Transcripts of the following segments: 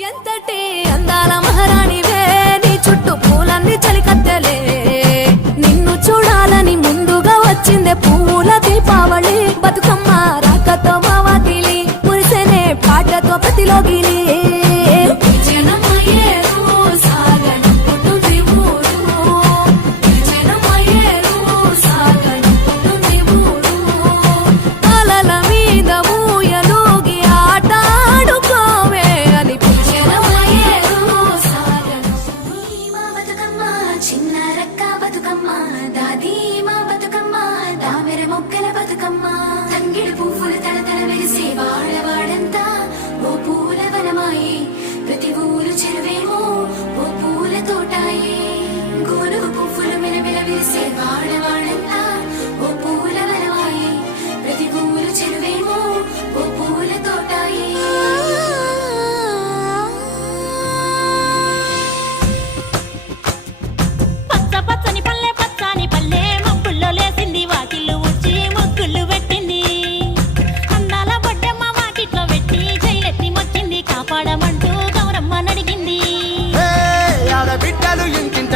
ఎంతటి అందాల మహారాణివే నీ చుట్టూ పూలన్నీ చలికత్తెలే నిన్ను చూడాలని ముందుగా వచ్చిందే పువ్వుల దీపావళి బతుకమ్మ రాకతో మావాకిలి మురిసెనే పాటతో ప్రతిలోగిలి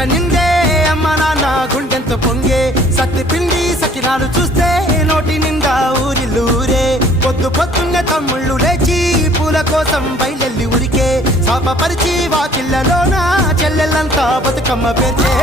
నిందే అమ్మ నాన్న గుండెంతో పొంగే సత్తి పిండి సకినాలు చూస్తే నోటి నిండా ఊరిల్లూరే పొద్దు పొద్దున్నే తమ్ముళ్ళు లేచి పూల కోసం బయలెల్లి ఉరికే శాపపరిచి వాకిళ్ళలోన చెల్లెళ్ళంతా బతుకమ్మ పేర్చే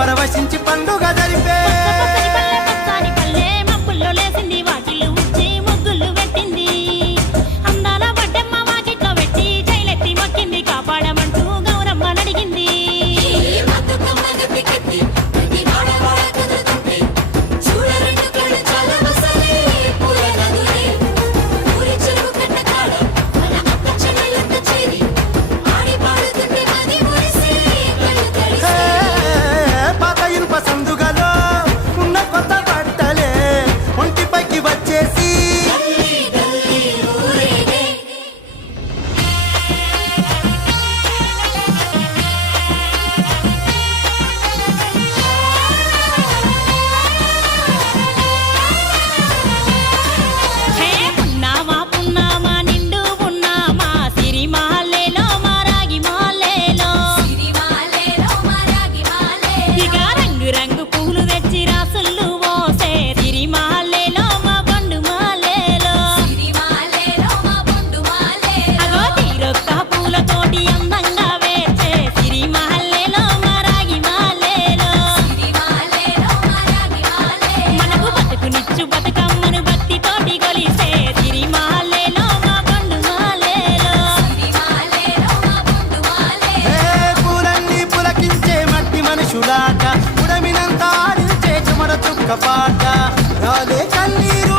పరవశించి పండుగ జరిపే ఉడమినంత ఆడించే చెమర చుక్క పాట రాలే కన్నీరు